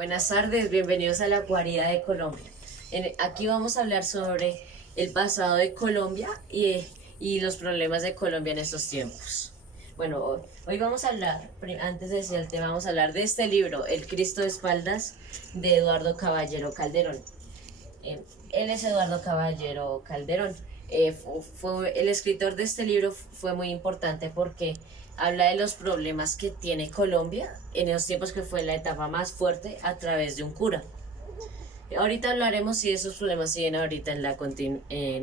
Buenas tardes, bienvenidos a la Guarida de Colombia. Aquí vamos a hablar sobre el pasado de Colombia y los problemas de Colombia en estos tiempos. Bueno, hoy vamos a hablar, antes de decir el tema, vamos a hablar de este libro, El Cristo de Espaldas, de Eduardo Caballero Calderón. Él es Eduardo Caballero Calderón. El escritor de este libro fue muy importante porque habla de los problemas que tiene Colombia en esos tiempos, que fue la etapa más fuerte a través de un cura. Ahorita hablaremos si esos problemas siguen ahorita en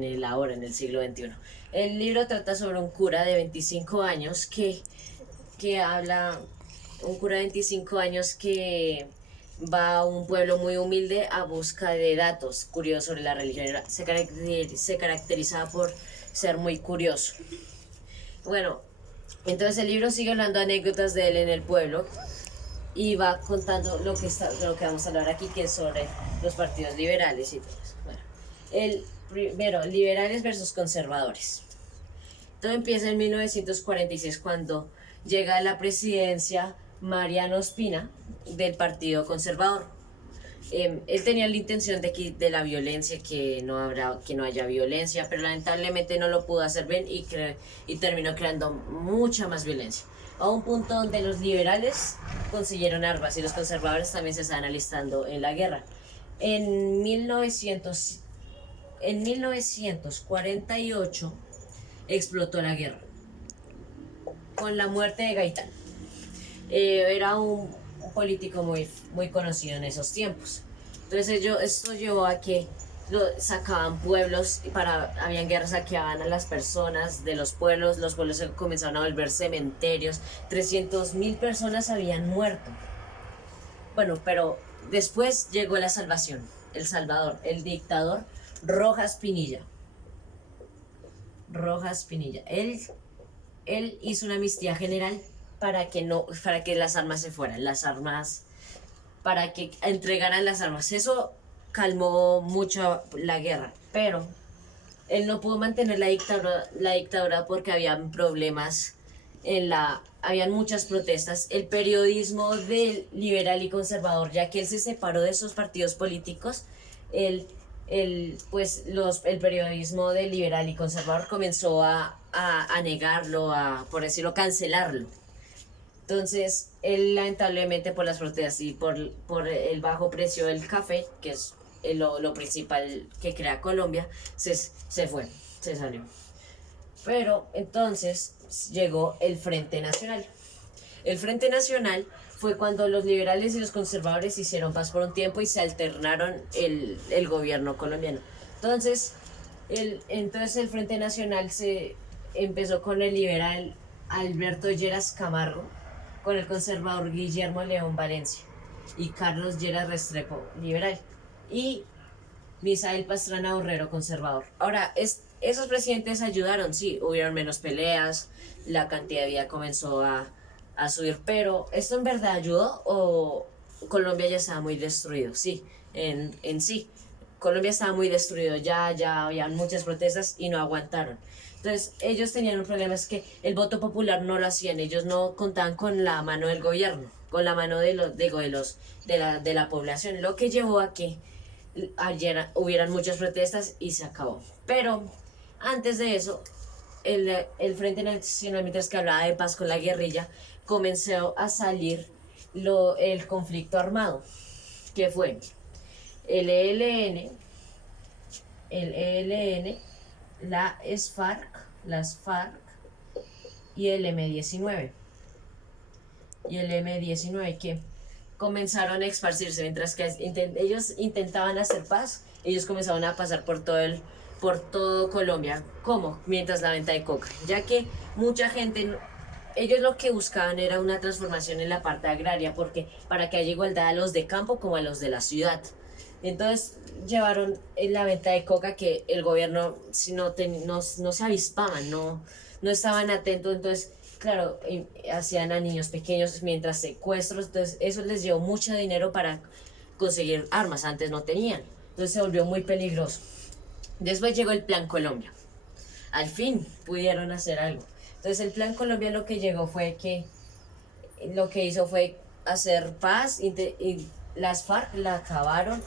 el siglo XXI. El libro trata sobre un cura de 25 años un cura de 25 años que va a un pueblo muy humilde a busca de datos curiosos sobre la religión. Se caracterizaba por ser muy curioso. Bueno, entonces el libro sigue hablando anécdotas de él en el pueblo y va contando lo que vamos a hablar aquí, que es sobre los partidos liberales y todo eso. Bueno, primero, liberales versus conservadores. Todo empieza en 1946 cuando llega a la presidencia Mariano Ospina del Partido Conservador. Él tenía la intención de la violencia, que no haya violencia, pero lamentablemente no lo pudo hacer bien y terminó creando mucha más violencia. A un punto donde los liberales consiguieron armas y los conservadores también se estaban alistando en la guerra. En 1948 explotó la guerra con la muerte de Gaitán. Era un político muy conocido en esos tiempos. Entonces esto llevó a que sacaban pueblos habían guerras, saqueaban a las personas de los pueblos se comenzaron a volver cementerios, 300.000 personas habían muerto. Bueno, pero después llegó la salvación, El Salvador, el dictador Rojas Pinilla. Él hizo una amnistía general para que las armas se fueran, para que entregaran las armas. Eso calmó mucho la guerra, pero él no pudo mantener la dictadura porque habían problemas habían muchas protestas. El periodismo del liberal y conservador, ya que él se separó de esos partidos políticos, el periodismo del liberal y conservador comenzó a negarlo, por decirlo, cancelarlo. Entonces, él lamentablemente por las protestas y por el bajo precio del café, que es lo principal que crea Colombia, se salió. Pero entonces llegó el Frente Nacional. El Frente Nacional fue cuando los liberales y los conservadores hicieron paz por un tiempo y se alternaron el gobierno colombiano. Entonces el Frente Nacional se empezó con el liberal Alberto Lleras Camargo, con el conservador Guillermo León Valencia y Carlos Lleras Restrepo, liberal, y Misael Pastrana Borrero, conservador. Ahora, esos presidentes ayudaron, sí, hubieron menos peleas, la cantidad de vida comenzó a subir, pero ¿esto en verdad ayudó o Colombia ya estaba muy destruido? Sí, en sí, Colombia estaba muy destruido, ya había muchas protestas y no aguantaron. Entonces ellos tenían un problema, es que el voto popular no lo hacían, ellos no contaban con la mano del gobierno, con la mano de la población, lo que llevó a que ayer hubieran muchas protestas y se acabó. Pero antes de eso, el Frente Nacional, mientras que hablaba de paz con la guerrilla, comenzó a salir el conflicto armado, que fue el ELN, las FARC y el M19. Que comenzaron a esparcirse, mientras que ellos intentaban hacer paz, ellos comenzaron a pasar por todo Colombia, como mientras la venta de coca, ya que mucha gente, ellos lo que buscaban era una transformación en la parte agraria, porque para que haya igualdad a los de campo como a los de la ciudad. Entonces llevaron en la venta de coca, que el gobierno si no se avispaban, no estaban atentos. Entonces, claro, hacían a niños pequeños mientras secuestros. Entonces eso les llevó mucho dinero para conseguir armas, antes no tenían. Entonces se volvió muy peligroso. Después llegó el Plan Colombia. Al fin pudieron hacer algo. Entonces el Plan Colombia lo que hizo fue hacer paz, las FARC la acabaron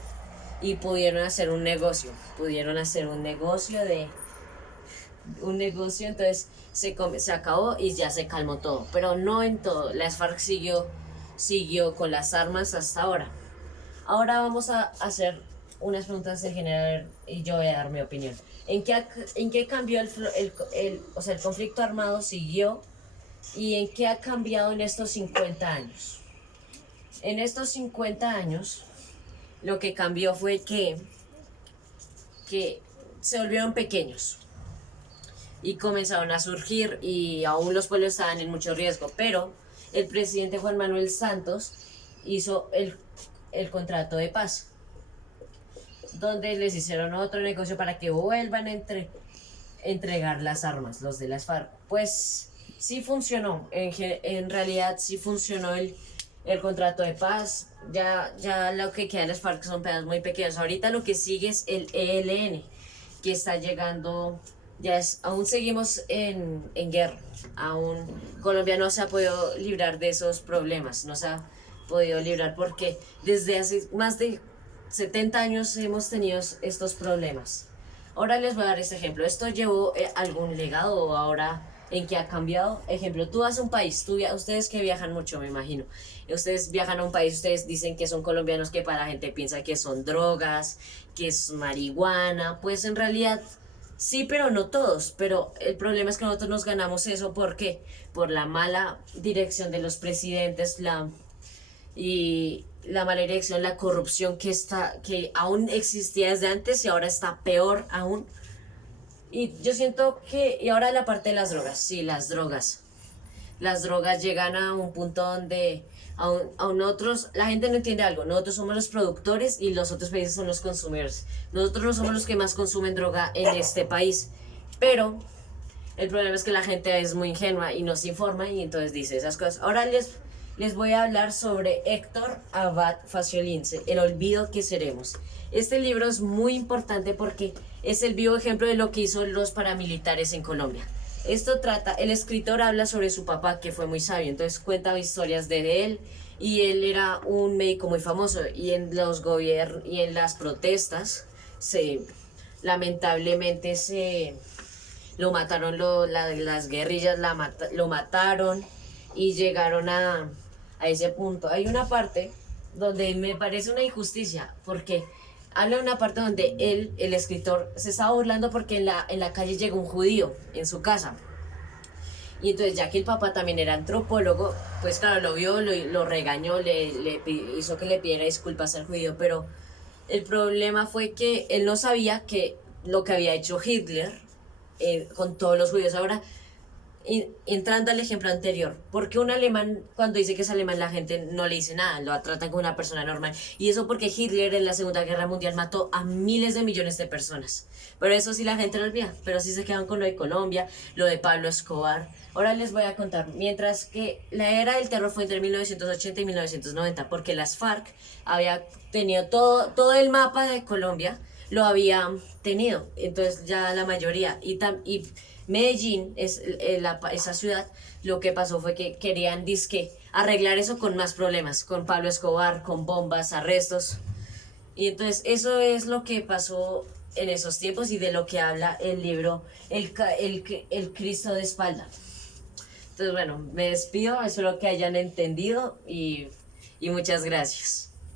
y pudieron hacer un negocio. Pudieron hacer un negocio, entonces se acabó y ya se calmó todo. Pero no en todo. Las FARC siguió con las armas hasta ahora. Ahora vamos a hacer unas preguntas en general y yo voy a dar mi opinión. ¿En qué cambió o sea, el conflicto armado siguió y en qué ha cambiado en estos 50 años? En estos 50 años lo que cambió fue que se volvieron pequeños y comenzaron a surgir y aún los pueblos estaban en mucho riesgo, pero el presidente Juan Manuel Santos hizo el contrato de paz, donde les hicieron otro negocio para que vuelvan a entregar las armas, los de las FARC. Pues sí funcionó, en realidad sí funcionó el contrato de paz. Ya lo que queda de las FARC son pedazos muy pequeños. Ahorita lo que sigue es el ELN, que está llegando, aún seguimos en guerra, aún Colombia no se ha podido librar de esos problemas, no se ha podido librar porque desde hace más de 70 años hemos tenido estos problemas. Ahora les voy a dar este ejemplo. ¿Esto llevó algún legado ahora en que ha cambiado? Ejemplo, tú vas a un país, ustedes que viajan mucho, me imagino. Ustedes viajan a un país, ustedes dicen que son colombianos, que para la gente piensa que son drogas, que es marihuana. Pues en realidad sí, pero no todos. Pero el problema es que nosotros nos ganamos eso. ¿Por qué? Por la mala dirección de los presidentes, y la mala dirección, la corrupción que aún existía desde antes y ahora está peor aún. Y yo siento y ahora la parte de las drogas, sí, las drogas. Las drogas llegan a un punto donde aún nosotros, la gente no entiende algo, nosotros somos los productores y los otros países son los consumidores. Nosotros no somos los que más consumen droga en este país, pero el problema es que la gente es muy ingenua y no se informa y entonces dice esas cosas. Ahora les voy a hablar sobre Héctor Abad Faciolince, El olvido que seremos. Este libro es muy importante porque es el vivo ejemplo de lo que hizo los paramilitares en Colombia. El escritor habla sobre su papá que fue muy sabio, entonces cuenta historias de él y él era un médico muy famoso y en los gobiernos y en las protestas lamentablemente lo mataron, las guerrillas lo mataron y llegaron a ese punto. Hay una parte donde me parece una injusticia, porque habla de una parte donde el escritor, se estaba burlando porque en la calle llegó un judío en su casa. Y entonces, ya que el papá también era antropólogo, pues claro, lo vio, lo regañó, hizo que le pidiera disculpas al judío, pero el problema fue que él no sabía que lo que había hecho Hitler con todos los judíos. Ahora, entrando al ejemplo anterior, porque un alemán, cuando dice que es alemán, la gente no le dice nada, lo tratan como una persona normal? Y eso porque Hitler en la Segunda Guerra Mundial mató a miles de millones de personas. Pero eso sí la gente lo olvida, pero sí se quedan con lo de Colombia, lo de Pablo Escobar. Ahora les voy a contar, mientras que la era del terror fue entre 1980 y 1990, porque las FARC había tenido todo el mapa de Colombia, lo había tenido, entonces ya la mayoría, y Medellín, esa ciudad, lo que pasó fue que querían arreglar eso con más problemas, con Pablo Escobar, con bombas, arrestos. Y entonces eso es lo que pasó en esos tiempos y de lo que habla el libro el Cristo de espalda. Entonces bueno, me despido, espero que hayan entendido y muchas gracias.